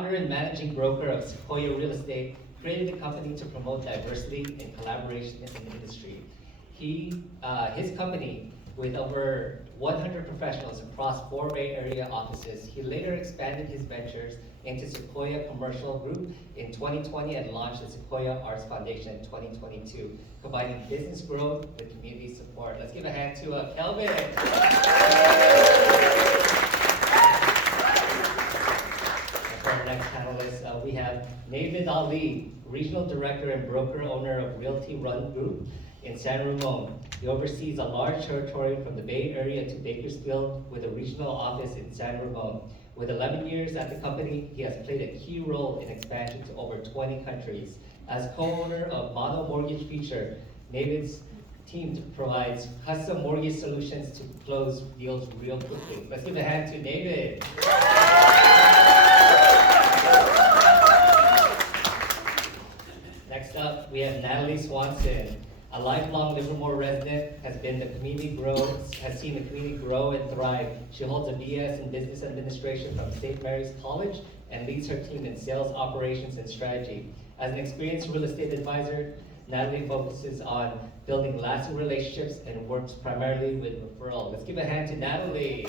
Founder and managing broker of Sequoia Real Estate, created a company to promote diversity and collaboration in the industry. His company, with over 100 professionals across 4 Bay Area offices, he later expanded his ventures into Sequoia Commercial Group in 2020 and launched the Sequoia Arts Foundation in 2022, combining business growth with community support. Let's give a hand to Kelvin. For our next panelist, we have David Ali, Regional Director and Broker Owner of Realty Run Group in San Ramon. He oversees a large territory from the Bay Area to Bakersfield with a regional office in San Ramon. With 11 years at the company, he has played a key role in expansion to over 20 countries. As co-owner of Mono Mortgage Feature, David's team provides custom mortgage solutions to close deals real quickly. Let's give a hand to David. Next up, we have Natalie Swanson. A lifelong Livermore resident, has seen the community grow and thrive. She holds a BS in Business Administration from St. Mary's College and leads her team in sales, operations, and strategy. As an experienced real estate advisor, Natalie focuses on building lasting relationships and works primarily with referral. Let's give a hand to Natalie.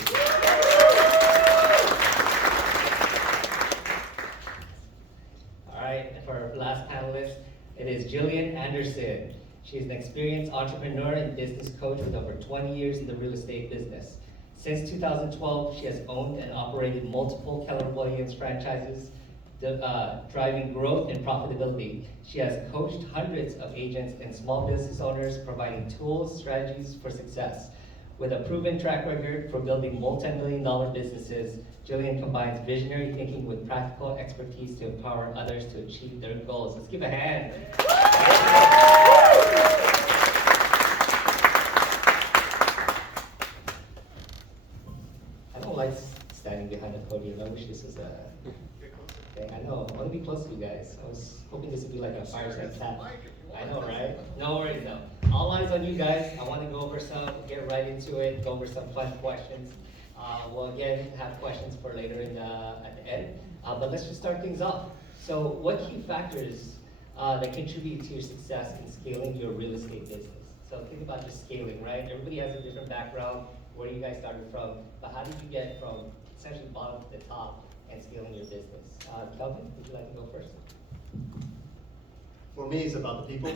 All right, and for our last panelist, it is Jillian Anderson. She is an experienced entrepreneur and business coach with over 20 years in the real estate business. Since 2012, she has owned and operated multiple Keller Williams franchises, driving growth and profitability. She has coached hundreds of agents and small business owners, providing tools, strategies for success. With a proven track record for building multi-million-dollar businesses, Jillian combines visionary thinking with practical expertise to empower others to achieve their goals. Let's give a hand. I don't like standing behind the podium. I wish this was a thing. I know, I want to be close to you guys. I was hoping this would be like a fireside chat. I know, right? No worries, no. All eyes on you guys. I want to go over get right into it, go over some fun questions. We'll again have questions for later at the end. But let's just start things off. So what key factors that contribute to your success in scaling your real estate business? So think about just scaling, right? Everybody has a different background, where you guys started from, but how did you get from essentially bottom to the top and scaling your business? Kelvin, would you like to go first? For me, it's about the people.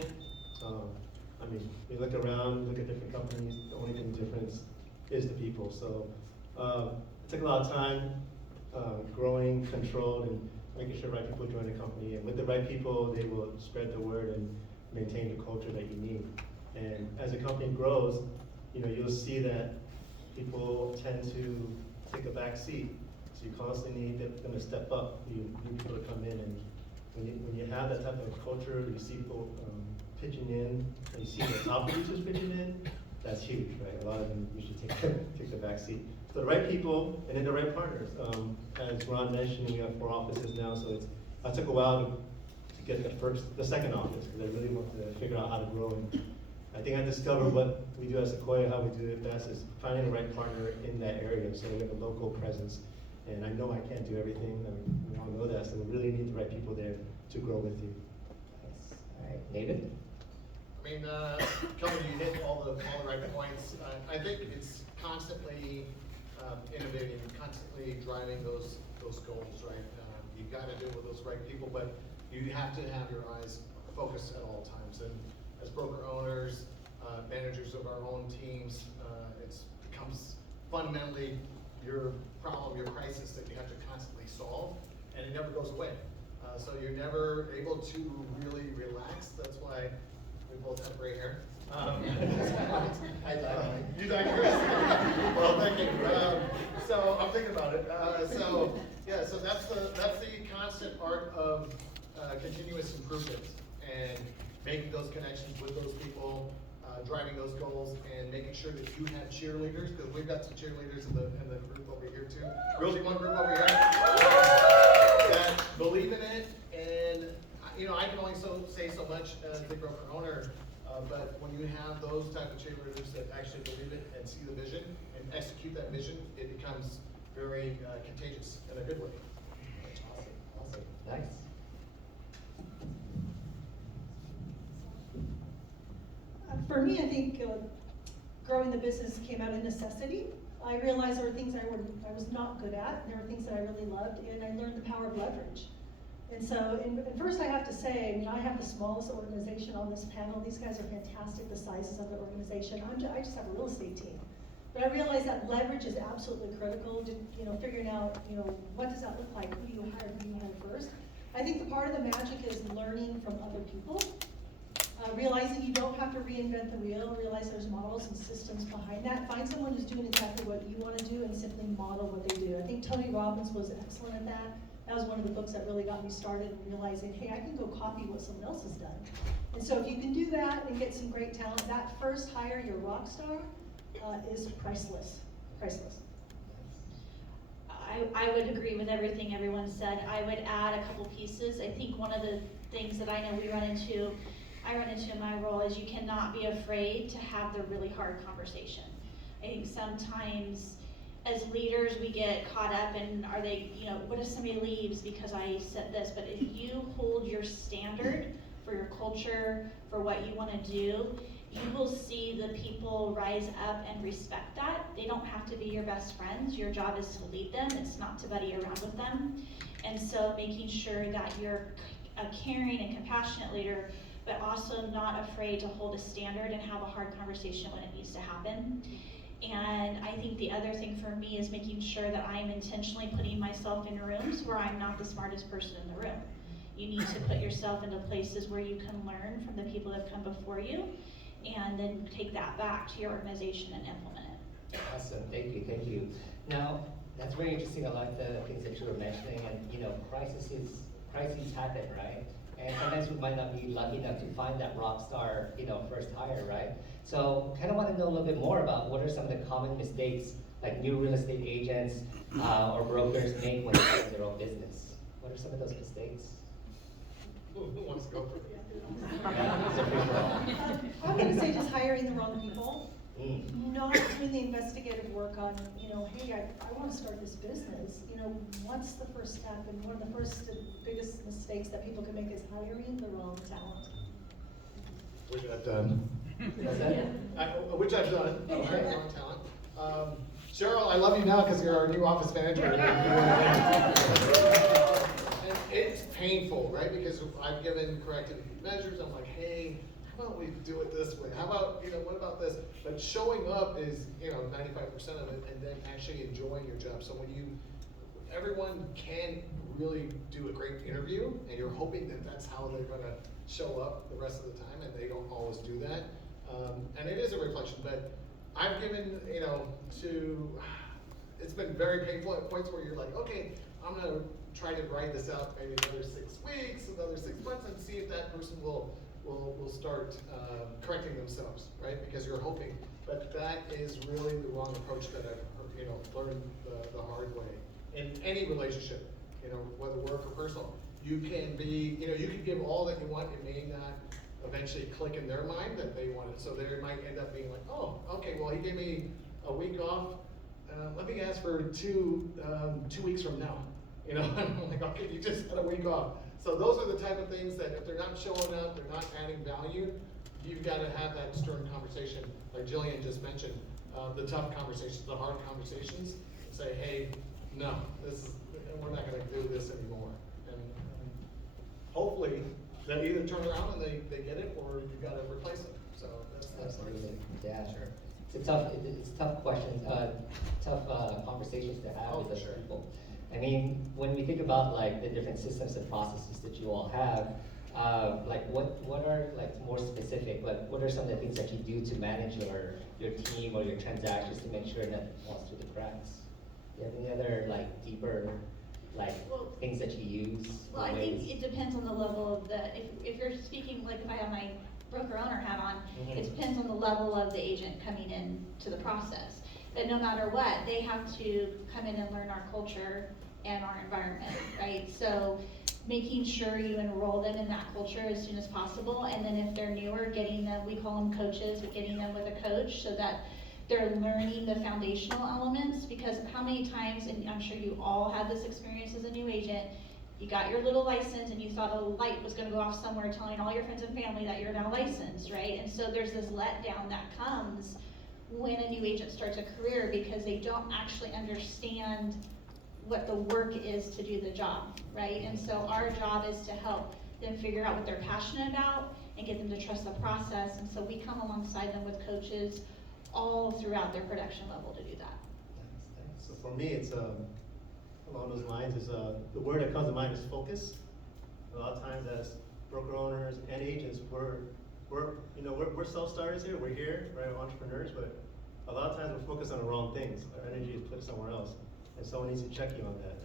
I mean, you look around, look at different companies, the only thing difference is the people. So it took a lot of time growing, controlled, and making sure right people join the company. And with the right people, they will spread the word and maintain the culture that you need. And as the company grows, you'll see that people tend to take a back seat. So you constantly need them to step up. You need people to come in, and when you have that type of culture, you see people pitching in, and you see the top producers pitching in, that's huge, right? A lot of them usually take the back seat. So the right people and then the right partners. As Ron mentioned, we have 4 offices now, so it took a while to get the second office, because I really wanted to figure out how to grow. And I think I discovered what we do at Sequoia, how we do it best, is finding the right partner in that area, so we have a local presence. And I know I can't do everything, we all know that, so we really need the right people there to grow with you. Nice. All right, David? I mean, Kelvin, you hit all the right points. I think it's constantly innovating, constantly driving those goals, right? You've got to do it with those right people, but you have to have your eyes focused at all times. And as broker owners, managers of our own teams, it becomes fundamentally your problem, your crisis that you have to constantly solve, and it never goes away. So you're never able to really relax. That's why we both have gray hair. You digress. Well, thank you. So I'm thinking about it. So that's the constant art of continuous improvement and making those connections with those people, driving those goals, and making sure that you have cheerleaders, because we've got some cheerleaders in the group over here too. Really, one group over here that believe in it. And I can only say so much as the broker owner, but when you have those type of cheerleaders that actually believe it and see the vision and execute that vision, it becomes very contagious in a good way. Awesome. for me, I think growing the business came out of necessity. I realized there were things I was not good at, and there were things that I really loved, and I learned the power of leverage. And so, and first I have to say, I mean, I have the smallest organization on this panel. These guys are fantastic, the sizes of the organization. I just have a real estate team. But I realized that leverage is absolutely critical to, figuring out, what does that look like? Who do you hire first? I think the part of the magic is learning from other people. Realizing you don't have to reinvent the wheel, realize there's models and systems behind that. Find someone who's doing exactly what you want to do and simply model what they do. I think Tony Robbins was excellent at that. That was one of the books that really got me started in realizing, hey, I can go copy what someone else has done. And so if you can do that and get some great talent, that first hire, your rock star, is priceless. Priceless. I would agree with everything everyone said. I would add a couple pieces. I think one of the things that I know I run into in my role is you cannot be afraid to have the really hard conversation. I think sometimes as leaders we get caught up in, what if somebody leaves because I said this? But if you hold your standard for your culture, for what you want to do, you will see the people rise up and respect that. They don't have to be your best friends. Your job is to lead them. It's not to buddy around with them. And so making sure that you're a caring and compassionate leader, but also not afraid to hold a standard and have a hard conversation when it needs to happen. And I think the other thing for me is making sure that I'm intentionally putting myself in rooms where I'm not the smartest person in the room. You need to put yourself into places where you can learn from the people that have come before you, and then take that back to your organization and implement it. Awesome, thank you. Now, that's very interesting. I like the things that you were mentioning, and crises happen, right? And sometimes we might not be lucky enough to find that rock star, first hire, right? So, kind of want to know a little bit more about what are some of the common mistakes like new real estate agents or brokers make when they start their own business. What are some of those mistakes? Who wants to go for it? I'm going to say just hiring the wrong people. Mm. Not doing the investigative work on, hey, I want to start this business. What's the first step? And one of the first and biggest mistakes that people can make is hiring the wrong talent. Which I've done. What's that? Which I've done. Okay. Hiring the wrong talent. Cheryl, I love you now because you're our new office manager. And it's painful, right? Because I've given corrective measures. I'm like, hey, how about we do it this way? How about, what about this? But showing up is, 95% of it, and then actually enjoying your job. So everyone can really do a great interview, and you're hoping that that's how they're gonna show up the rest of the time, and they don't always do that. And it is a reflection, but I've given, it's been very painful at points where you're like, okay, I'm gonna try to ride this out maybe another 6 weeks, another 6 months, and see if that person will start correcting themselves, right? Because you're hoping, but that is really the wrong approach that I've learned the hard way. In any relationship, whether work or personal, you can be, you can give all that you want, it may not eventually click in their mind that they want it. So they might end up being like, oh, okay, well he gave me a week off, let me ask for 2 weeks from now. And I'm like, okay, you just had a week off. So those are the type of things that if they're not showing up, they're not adding value, you've got to have that stern conversation, like Jillian just mentioned, the tough conversations, the hard conversations, and say, hey, no, we're not going to do this anymore. And hopefully they either turn around and they get it, or you've got to replace it. So that's Absolutely. Yeah, sure. It's tough questions, tough conversations to have with those people. I mean, when we think about like the different systems and processes that you all have, like what are like more specific? Like what are some of the things that you do to manage your team or your transactions to make sure that it falls through the cracks? Do you have any other like deeper things that you use? Well, I think it depends on the level of if you're speaking, like if I have my broker owner hat on, Mm-hmm. it depends on the level of the agent coming in to the process. But no matter what, they have to come in and learn our culture and our environment, right? So making sure you enroll them in that culture as soon as possible, and then if they're newer, getting them, we call them coaches, but getting them with a coach so that they're learning the foundational elements. Because how many times, and I'm sure you all had this experience as a new agent, You got your little license and you thought a light was gonna go off somewhere telling all your friends and family that you're now licensed, right? And so there's this letdown that comes when a new agent starts a career because they don't actually understand what the work is to do the job, right? And so our job is to help them figure out what they're passionate about and get them to trust the process. And so we come alongside them with coaches all throughout their production level to do that. So for me, it's along those lines is the word that comes to mind is focus. A lot of times as broker owners and agents, we're self-starters here. We're here, right? We're entrepreneurs, but a lot of times we're focused on the wrong things. Our energy is put somewhere else, and someone needs to check you on that.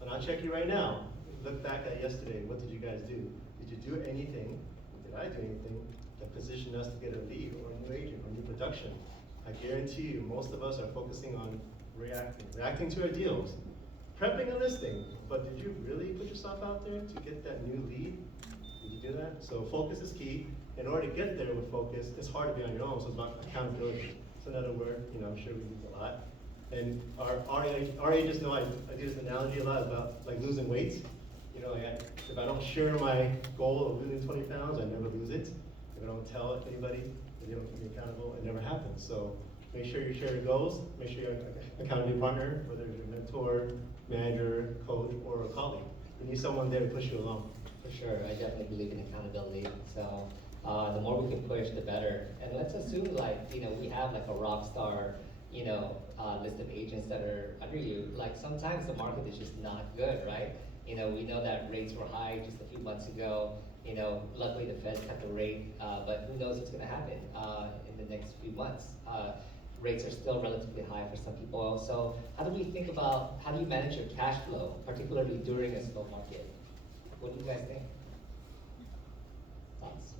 And I'll check you right now. Look back at yesterday. What did you guys do? Did you do anything? Did I do anything that positioned us to get a lead or a new agent or new production? I guarantee you, most of us are focusing on reacting to our deals, prepping a listing. But did you really put yourself out there to get that new lead? Did you do that? So focus is key. In order to get there with focus, it's hard to be on your own. So it's about accountability. It's another word, I'm sure we use a lot. And our agents know I do this analogy a lot about like losing weight. If I don't share my goal of losing 20 pounds, I never lose it. If I don't tell anybody, if they don't keep me accountable, it never happens. So make sure you share your goals. Make sure you're an accountability partner, whether it's your mentor, manager, coach, or a colleague. You need someone there to push you along. For sure, I definitely believe in accountability. So the more we can push, the better. And let's assume we have like a rock star, list of agents that are under you. Like sometimes the market is just not good, right? We know that rates were high just a few months ago. Luckily the Fed cut the rate, but who knows what's going to happen in the next few months. Rates are still relatively high for some people. So how do you manage your cash flow, particularly during a slow market? What do you guys think? Thoughts?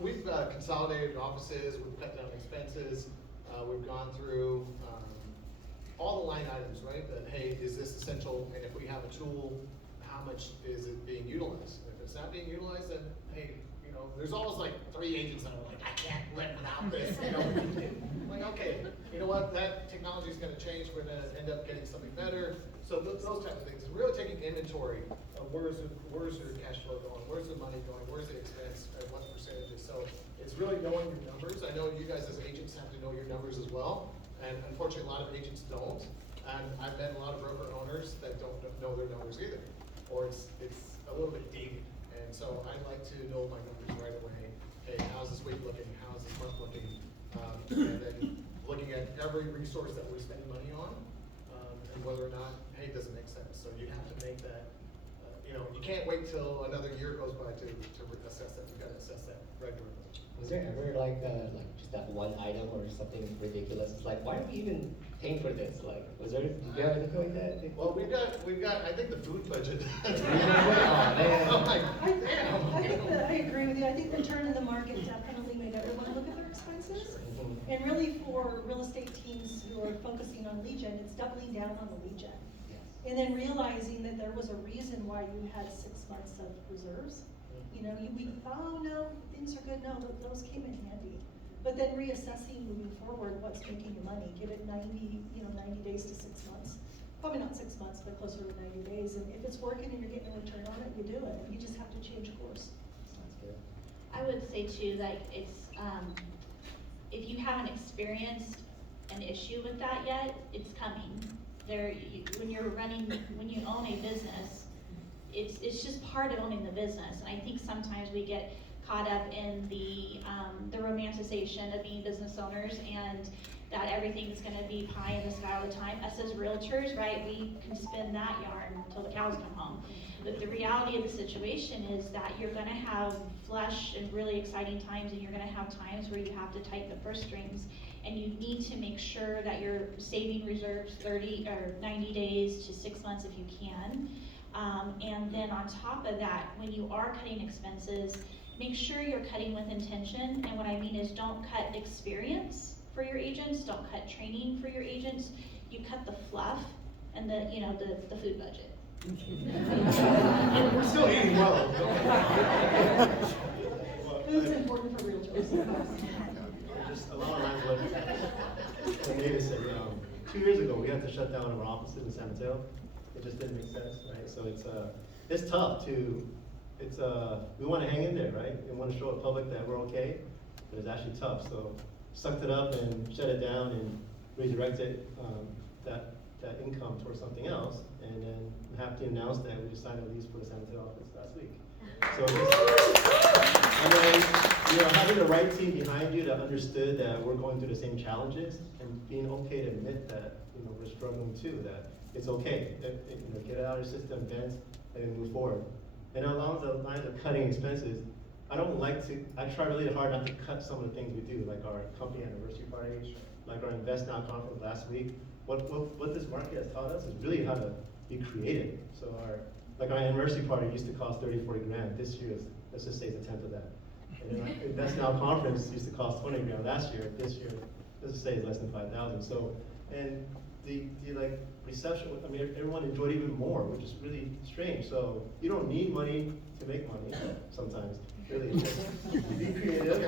We've consolidated offices, we've cut down expenses, we've gone through all the line items, right? That, hey, is this essential? And if we have a tool, how much is it being utilized? If it's not being utilized, then, hey, there's always like 3 agents that are like, I can't live without this, Like, okay, you know what, that technology is gonna change, we're gonna end up getting something better. So those types of things, really taking inventory of where's your cash flow going, where's the money going, where's the expense, and what percentages. So it's really knowing your numbers. I know you guys as agents have to know your numbers as well, and unfortunately a lot of agents don't. And I've met a lot of broker owners that don't know their numbers either, or it's a little bit dated. And so I like to know my numbers right away. Hey, how's this week looking? How's this month looking? And then looking at every resource that we're spending money on, and whether or not, hey, does it make sense? So you have to make that, you can't wait till another year goes by to assess that. You gotta assess that regularly. Was there ever like just that one item or something ridiculous? It's like, why are we even paying for this? Like, did you have anything like that? Well, we've got, I think the food budget. Oh, man. I'm like, damn. I agree with you. I think the turn in the market definitely made everyone look at their expenses. Mhm. And really for real estate teams who are focusing on lead gen, it's doubling down on the lead gen. Yes. And then realizing that there was a reason why you had 6 months of reserves. We oh no, things are good, no, those came in handy. But then reassessing moving forward, what's making you money, give it 90 days to 6 months. Probably not 6 months, but closer to 90 days. And if it's working and you're getting a return on it, you do it. You just have to change course. Sounds good. I would say too that it's, if you haven't experienced an issue with that yet, it's coming. When you own a business, it's just part of owning the business. And I think sometimes we get caught up in the romanticization of being business owners and that everything's gonna be pie in the sky all the time. Us as realtors, right, we can spin that yarn until the cows come home. But the reality of the situation is that you're gonna have flush and really exciting times, and you're gonna have times where you have to tighten the purse strings, and you need to make sure that you're saving reserves 30 or 90 days to 6 months if you can. And then on top of that, when you are cutting expenses, make sure you're cutting with intention. And what I mean is, don't cut experience for your agents, don't cut training for your agents. You cut the fluff and the food budget. We're still eating well. Food's important for realtors. Just along the lines of what David said, 2 years ago, we had to shut down our offices in San Mateo. it just didn't make sense, right? So it's tough to, we wanna hang in there, right? We wanna show the public that we're okay, but it's actually tough, so sucked it up and shut it down and redirected, that income towards something else. And then I'm happy to announce that we just signed a lease for the San Mateo office last week. So and then, having the right team behind you that understood that we're going through the same challenges and being okay to admit that, we're struggling too, that it's okay, that, get it out of your system, vent, and then move forward. And along the lines of cutting expenses, I try really hard not to cut some of the things we do, like our company anniversary party, like our Invest Now conference last week. What this market has taught us is really how to be creative. So our anniversary party used to cost 30, 40 grand. This year, let's just say it's a tenth of that. And then our Invest Now conference used to cost 20 grand last year. This year, let's just say it's less than 5,000. So, and the reception, everyone enjoyed even more, which is really strange. So you don't need money to make money sometimes. Really, be creative.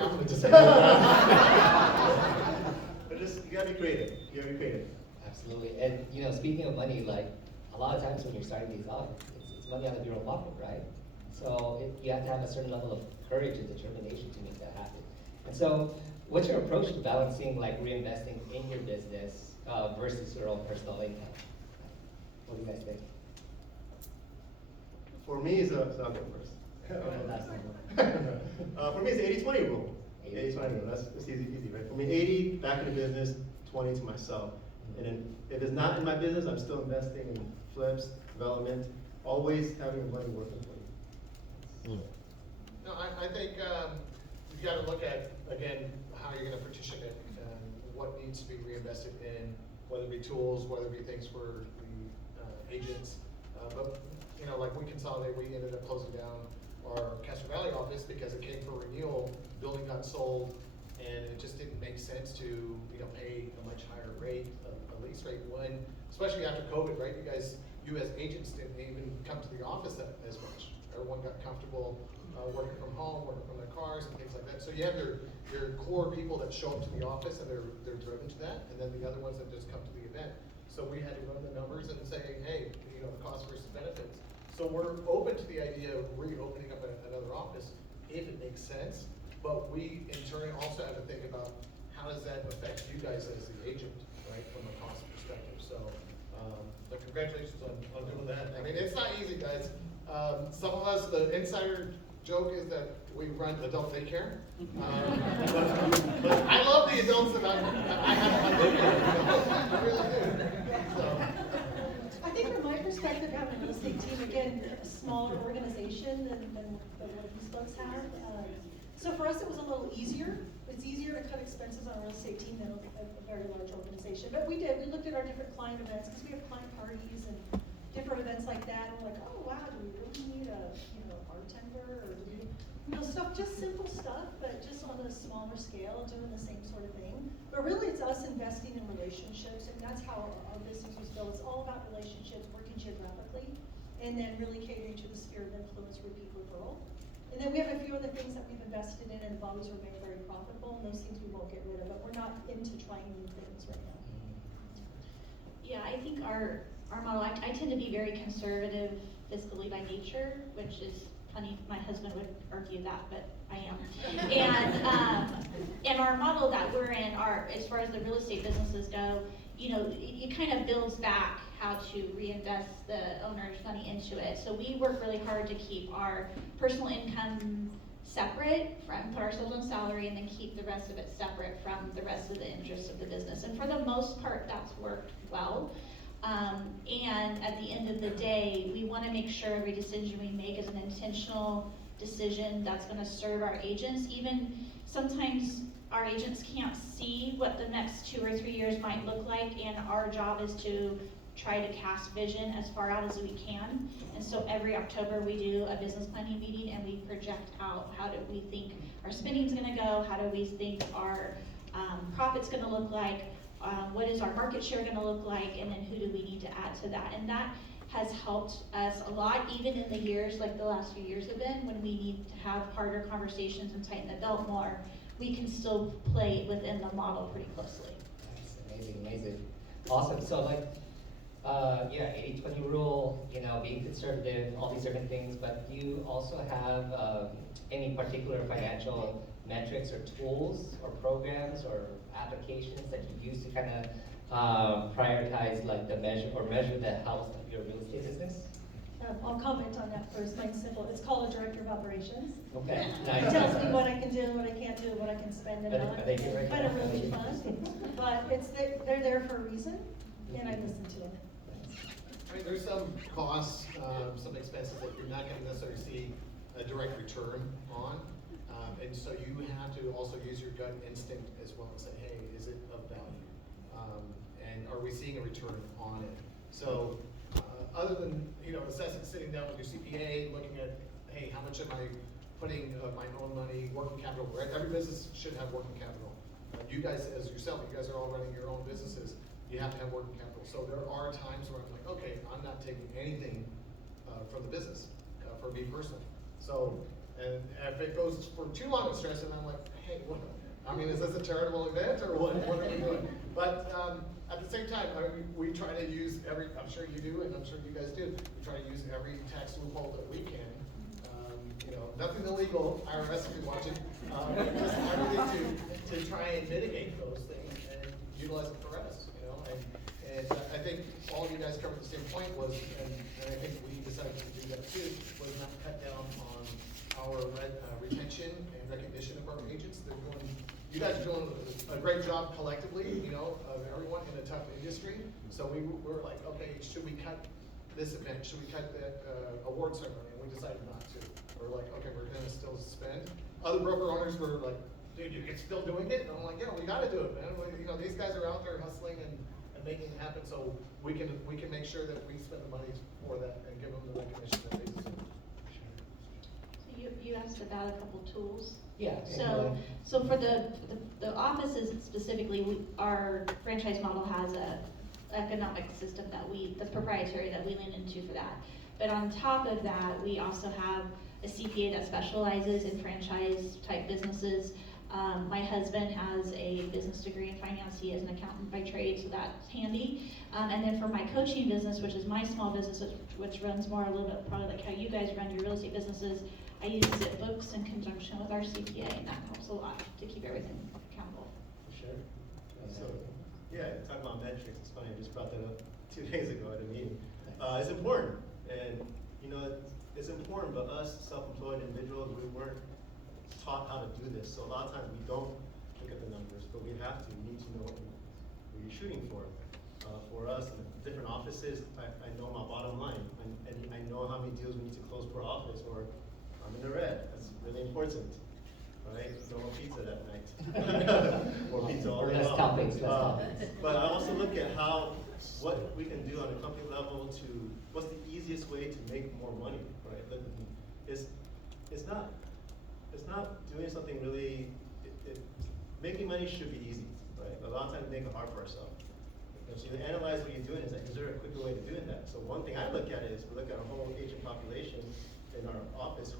But just, you gotta be creative. Absolutely. And speaking of money, like a lot of times when you're starting these off, it's money out of your own pocket, right? So you have to have a certain level of courage and determination to make that happen. And so, what's your approach to balancing like reinvesting in your business versus your own personal income? What do you guys think? For me, I'll go first. For me, it's the 80-20 rule. 80-20 rule. That's easy, right? For me, 80 back in the business, 20 to myself. And then if it's not in my business, I'm still investing in flips, development, always having money working for me. No, I think you've got to look at, again, how you're going to partition it, and what needs to be reinvested in, whether it be tools, whether it be things for the agents. But, like we consolidated, we ended up closing down our Castro Valley office because it came for renewal, building got sold, and it just didn't make sense to, pay a much higher rate, a lease rate, when, especially after COVID, right? You as agents didn't even come to the office as much. Everyone got comfortable working from home, working from their cars and things like that. So you have your core people that show up to the office and they're driven to that, and then the other ones that just come to the event. So we had to run the numbers and say, hey, the cost versus benefits. So we're open to the idea of reopening up another office if it makes sense, but we in turn also have to think about how does that affect you guys as the agent, right, from a cost perspective. So, but congratulations on doing that. I mean, it's not easy, guys. Some of us, the insider joke is that we run adult daycare. But I love the adults that I have in my daycare. I really do. So. I think from my perspective, having a real estate team, again, a smaller organization than what these folks have. So for us, it was a little easier. It's easier to cut expenses on a real estate team than a very large organization. But we looked at our different client events, because we have client parties and different events like that. And we're like, oh wow, do we really need a bartender, or do we, stuff, just simple stuff, but just on a smaller scale, doing the same sort of thing. But really, it's us investing in relationships, and that's how our business was built. It's all about relationships, working geographically, and then really catering to the sphere of influence, repeat referral. And then we have a few other things that we've invested in and have always remained very profitable, and those things we won't get rid of, but we're not into trying new things right now. Yeah, I think our model, I tend to be very conservative fiscally by nature, which is funny, my husband would argue that, but I am. And our model that we're in, as far as the real estate businesses go, it kind of builds back how to reinvest the owner's money into it. So we work really hard to keep our personal income separate, put ourselves on salary, and then keep the rest of it separate from the rest of the interests of the business. And for the most part, that's worked well. And at the end of the day, we want to make sure every decision we make is an intentional decision that's going to serve our agents. Even sometimes our agents can't see what the next 2 or 3 years might look like, and our job is to try to cast vision as far out as we can. And so every October we do a business planning meeting, and we project out how do we think our spending's going to go, how do we think our profit's going to look like, what is our market share going to look like, and then who do we need to add to that. And that has helped us a lot, even in the years like the last few years have been, when we need to have harder conversations and tighten the belt more. We can still play within the model pretty closely. That's amazing. Awesome. So Yeah, 80-20 rule, you know, being conservative, all these different things, but do you also have any particular financial metrics or tools or programs or applications that you use to kind of prioritize like the measure the health of your real estate business? I'll comment on that first. Mine's simple. It's called a director of operations. Okay, It nice. tells me what I can do, what I can't do, what I can spend and not. Are they good right Kind of now? really fun, but they're there for a reason, and I listen to them. I mean, there's some costs, some expenses that you're not gonna necessarily see a direct return on. And so you have to also use your gut instinct as well and say, hey, is it of value? And are we seeing a return on it? So, other than, sitting down with your CPA, looking at, hey, how much am I putting of my own money, working capital, right? Every business should have working capital. You guys, as yourself, you guys are all running your own businesses, you have to have working capital. So there are times where I'm like, okay, I'm not taking anything from the business, for me personally. So, and if it goes for too long of stress, and I'm like, hey, what, I mean, is this a charitable event, or what are we doing? But at the same time, we try to use I'm sure you do, and I'm sure you guys do, we try to use every tax loophole that we can. Nothing illegal, IRS if you're watching, just everything to try and mitigate those things and utilize them for us, And I think all of you guys covered the same point was, and I think we decided to do that too, was not cut down on our retention and recognition of our agents. You guys are doing a great job collectively, of everyone in a tough industry. So we were like, okay, should we cut this event? Should we cut that award ceremony? And we decided not to. We're like, okay, we're gonna still spend. Other broker owners were like, dude, you're still doing it? And I'm like, yeah, we gotta do it, man. These guys are out there hustling and making it happen, so we can make sure that we spend the money for that and give them the recognition that they deserve. So you asked about a couple tools. Yeah. So for the offices specifically, our franchise model has a economic system that's proprietary that we lean into for that. But on top of that, we also have a CPA that specializes in franchise type businesses. My husband has a business degree in finance. He is an accountant by trade, so that's handy. And then for my coaching business, which is my small business, which runs more a little bit probably like how you guys run your real estate businesses, I use ZipBooks in conjunction with our CPA, and that helps a lot to keep everything accountable. Sure. So, yeah, talking about metrics, it's funny, I just brought that up 2 days ago at a meeting. It's important, and it's important, but us self-employed individuals, we weren't taught how to do this. So a lot of times we don't look at the numbers, but we have to. We need to know what we're shooting for. For us, in different offices, I know my bottom line, and I know how many deals we need to close per office, or I'm in the red. That's really important, right? No more pizza that night. More pizza all day Less long. toppings, less toppings. But I also look at what we can do on a company level what's the easiest way to make more money, right? It's not doing something really, making money should be easy, right? But a lot of times we make it hard for ourselves. So you analyze what you're doing, is there a quicker way to doing that? So one thing I look at is, we look at our whole agent population in our office,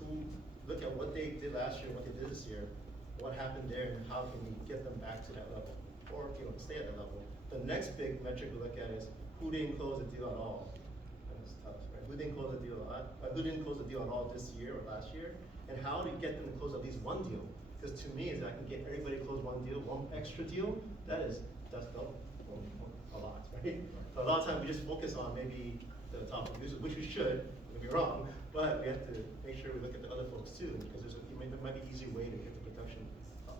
look at what they did last year, what they did this year, what happened there, and how can we get them back to that level, or stay at that level. The next big metric we look at is who didn't close the deal at all. And it's tough, right? Who didn't close the deal at all this year or last year, and how to get them to close at least one deal. Because to me, is I can get everybody to close one deal, one extra deal, that's double, a lot, right? But a lot of times we just focus on maybe the top producers, which we should, don't get me wrong, but we have to make sure we look at the other folks too, because there might be an easier way to get the production up.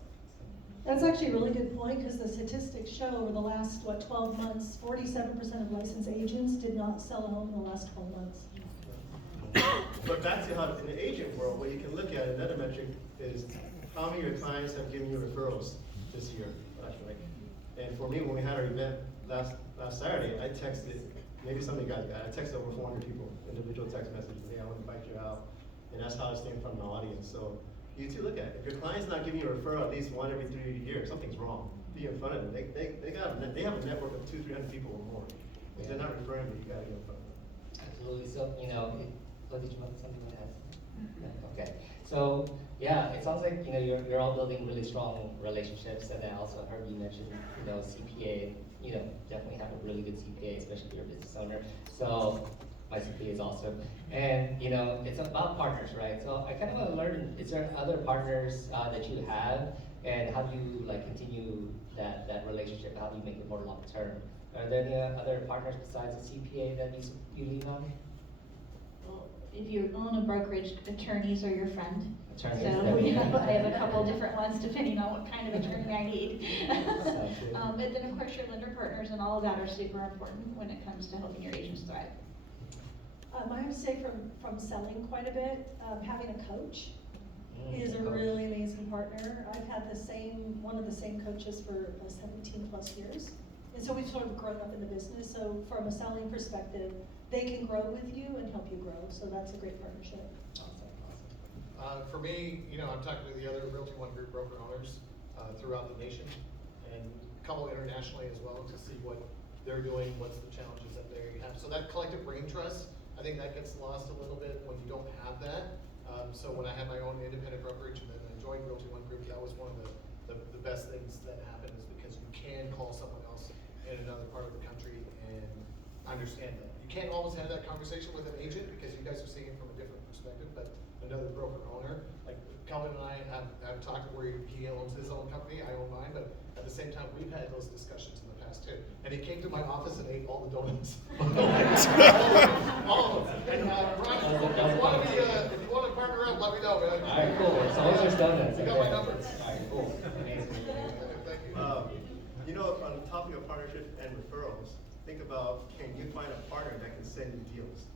That's actually a really good point, because the statistics show over the last, 12 months, 47% of licensed agents did not sell a home in the last 12 months. But back to how in the agent world, what you can look at, another metric is how many of your clients have given you referrals this year, right? And for me, when we had our event last Saturday, I texted, maybe some of you guys got it, I texted over 400 people, individual text messages, hey, I want to invite you out. And that's how I stay in front of my audience. So you too look at it. If your client's not giving you a referral at least one every 3 years, something's wrong. Be in front of them. They have a network of 200-300 people or more. If they're not referring you, you gotta get in front of them. Absolutely. So, what did you want something to ask? Okay. So, yeah, it sounds like, you're all building really strong relationships, and I also heard you mention, CPA, you know, definitely have a really good CPA, especially if you're a business owner. So my CPA is awesome. And, you know, it's about partners, right? So I kind of want to learn, is there other partners that you have, and how do you like continue that relationship? How do you make it more long-term? Are there any other partners besides the CPA that you lean on? Well, if you own a brokerage, attorneys are your friend. Attorneys, So definitely. I have a couple different ones depending on what kind of attorney I need. Sounds good. But then of course your lender partners and all of that are super important when it comes to helping your agents thrive. I have to say from selling quite a bit, having a coach is a Coach. really amazing partner. I've had one of the same coaches for 17 plus years. And so we've sort of grown up in the business. So from a selling perspective, they can grow with you and help you grow. So that's a great partnership. Awesome. For me, you know, I'm talking to the other Realty One Group broker owners throughout the nation, and a couple internationally as well, to see what they're doing, what's the challenges that they have. So that collective brain trust, I think that gets lost a little bit when you don't have that. So when I had my own independent brokerage and then I joined Realty One Group, that was one of the best things that happened, is because you can call someone else in another part of the country and understand that. You can't always have that conversation with an agent because you guys are seeing it from a different perspective, but another broker owner, like Calvin and I have talked where he owns his own company, I own mine, but at the same time, we've had those discussions in the past too. And he came to my office and ate all the donuts. all of them. And Brian, if you want to partner up, let me know, man. All right, cool. So what's your donuts? You got my number. All right, cool. Amazing. Thank you. You know, on the topic of partnership and referrals, think about, can you find a partner that can send you deals?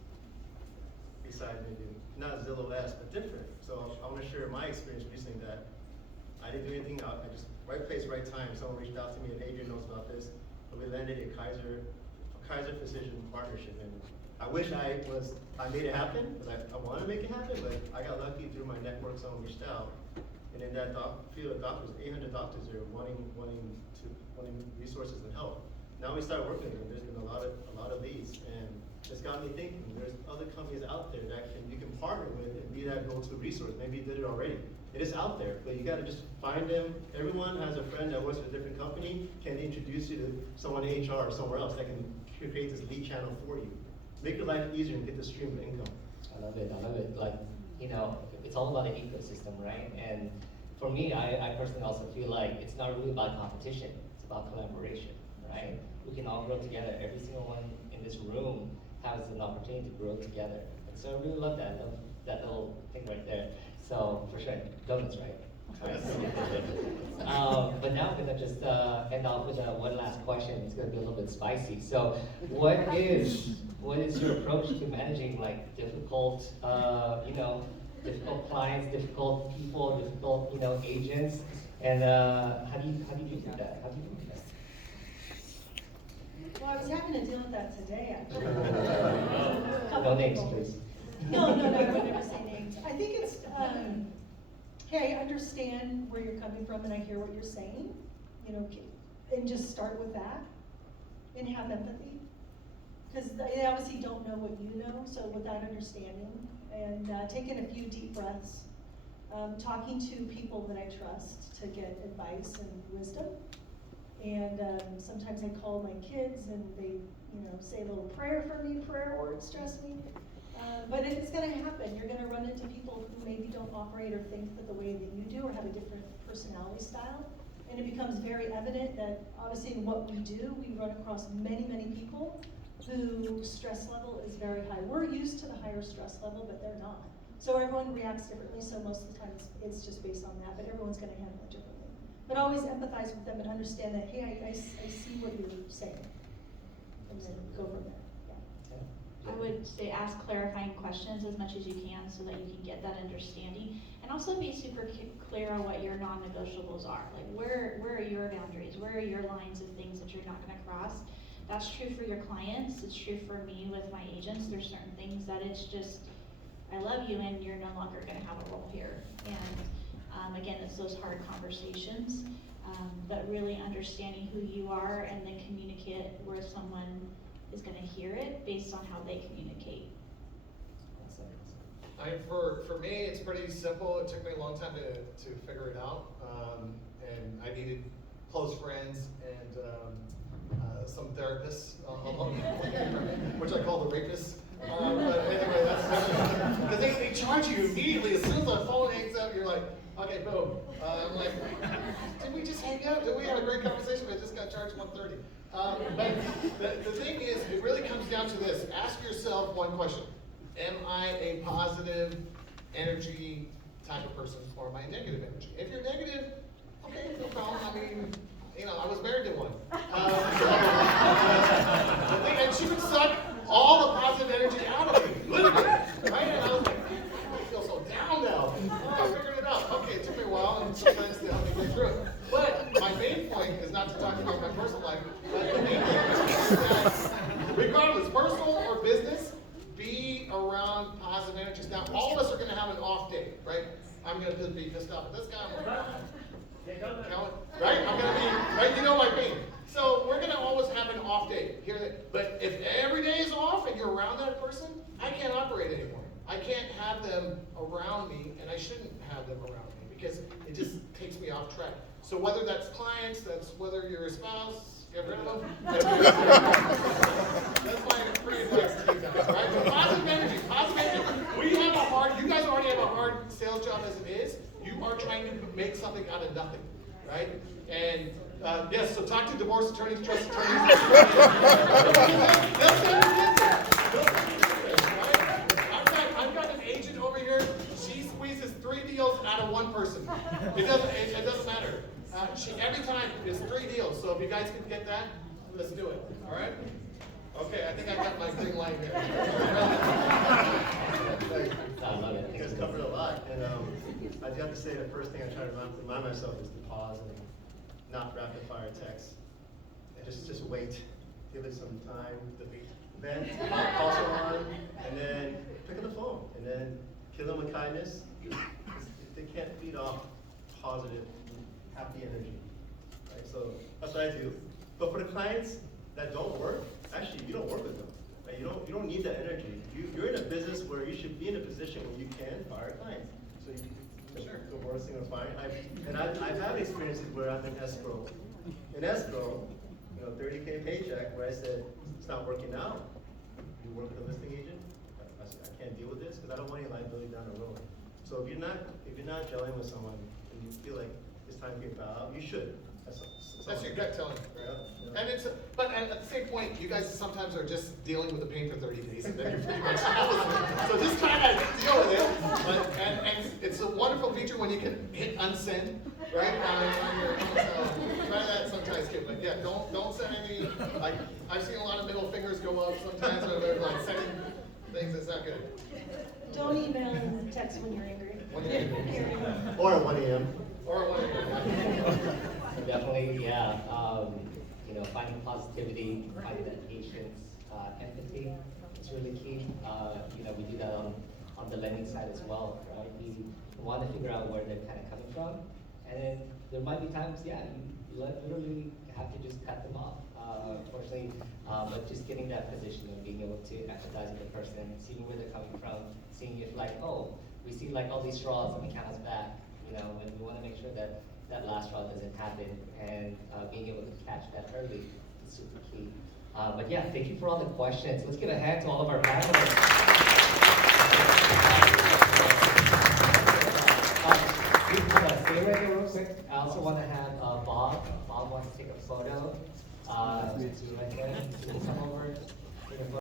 Besides maybe, not Zillow S, but different. So I want to share my experience recently that I didn't do anything out. I just, right place, right time. Someone reached out to me, and Adrian knows about this. But we landed a Kaiser Physician partnership. And I wish I made it happen, but I want to make it happen, but I got lucky through my network, someone reached out. And in that field of doctors, 800 doctors are wanting resources and help. Now we start working with them. There's been a lot of leads, and it's got me thinking. There's other companies out there that you can partner with and be that go-to resource. Maybe you did it already. It is out there, but you got to just find them. Everyone has a friend that works for a different company. Can introduce you to someone in HR or somewhere else that can create this lead channel for you. Make your life easier and get the stream of income. I love it. I love it. Like, you know, it's all about the ecosystem, right? And for me, I personally also feel like it's not really about competition. It's about collaboration, right? We can all grow together. Every single one in this room has an opportunity to grow together. And so I really love that. I love that little thing right there. So for sure, donuts, right? But now I'm gonna just end off with one last question. It's gonna be a little bit spicy. So, what is your approach to managing like difficult, difficult clients, difficult people, difficult, agents, and how do you do that? How do you do that? Well, I was having to deal with that today, actually. No names, please. No, I would never say names. I think it's, hey, I understand where you're coming from and I hear what you're saying, and just start with that and have empathy. Because they obviously don't know what you know, so with that understanding and taking a few deep breaths, talking to people that I trust to get advice and wisdom. And sometimes I call my kids and they, say a little prayer for me, prayer words stress me. But it's gonna happen. You're gonna run into people who maybe don't operate or think the way that you do or have a different personality style. And it becomes very evident that obviously in what we do, we run across many, many people whose stress level is very high. We're used to the higher stress level, but they're not. So everyone reacts differently, so most of the time it's just based on that, but everyone's gonna handle it differently. But always empathize with them and understand that, hey, I see what you're saying. And then go from there. I would say ask clarifying questions as much as you can so that you can get that understanding. And also be super clear on what your non-negotiables are. Like where are your boundaries? Where are your lines of things that you're not gonna cross? That's true for your clients. It's true for me with my agents. There's certain things that it's just, I love you and you're no longer gonna have a role here. And again, it's those hard conversations, but really understanding who you are and then communicate where someone is going to hear it based on how they communicate. For me, it's pretty simple. It took me a long time to figure it out, and I needed close friends and some therapists, which I call the rapists. But anyway, that's because they charge you immediately as soon as the phone hangs up. You're like, okay, boom. I'm like, did we just hang up? Did we have a great conversation? But I just got charged $130. But the thing is, it really comes down to this. Ask yourself one question: am I a positive energy type of person, or am I a negative energy? If you're negative, okay, no problem. I mean, I was married to one. And she would suck all the positive energy out of me, literally, right? And I was like, I feel so down now. Oh, I figured it out. Okay, it took me a while, and sometimes to help me get through it. But my main point is not to talk about my personal life, but the main point is that regardless, personal or business, be around positive energies. Now, all of us are going to have an off day, right? I'm going to be pissed off at this guy. Right? I'm going to be, right? You know my pain. So we're going to always have an off day. But if every day is off and you're around that person, I can't operate anymore. I can't have them around me, and I shouldn't have them around me because it just takes me off track. So whether that's clients, that's whether you're a spouse, get rid of them. That's my free advice to you guys, right? So positive energy, positive energy. You guys already have a hard sales job as it is. You are trying to make something out of nothing, right? And yes, so talk to divorce attorneys, trust attorneys. I've got an agent over here. She squeezes 3 deals out of 1 person. It doesn't matter. Every time it's 3 deals. So if you guys can get that, let's do it. All right? Okay, I think I got my green light here. I love it. You guys covered a lot, and I do have to say the first thing I try to remind myself is to pause and not rapid fire text, and just wait, give it some time to vent, call someone, and then pick up the phone, and then kill them with kindness. They can't feed off positive, happy energy, right? So that's what I do. But for the clients that don't work, actually you don't work with them. Right? You don't need that energy. You're in a business where you should be in a position where you can fire clients. So the worst thing was fine. I've had experiences where I'm in escrow. In escrow, $30K paycheck where I said it's not working out. You work with a listing agent. I said I can't deal with this because I don't want any liability down the road. So if you're not gelling with someone and you feel like it's time to get out, you should. That's your gut telling, right? Yeah. And but at the same point, you guys sometimes are just dealing with the pain for 30 days, and then you're pretty much out of it. So just kind of deal with it. And it's a wonderful feature when you can hit unsend, right? On your so try that sometimes, kid. But yeah, don't send any. Like I've seen a lot of middle fingers go up sometimes when they're like sending things that's not good. Don't email and text when you're angry. Or at 1 a.m. Or one. Definitely, yeah. Finding positivity, finding that patience, empathy. It's really key. We do that on the lending side as well, right? We want to figure out where they're kind of coming from, and then there might be times, you literally have to just cut them off. Unfortunately, but just getting that position and being able to empathize with the person, seeing where they're coming from, seeing if we see all these straws on the camel's back, and we want to make sure that that last straw doesn't happen, and being able to catch that early is super key. But yeah, thank you for all the questions. Let's give a hand to all of our panelists. Stay right there real quick. I also want to have Bob. Bob wants to take a photo. Right there. Come over. Take a photo.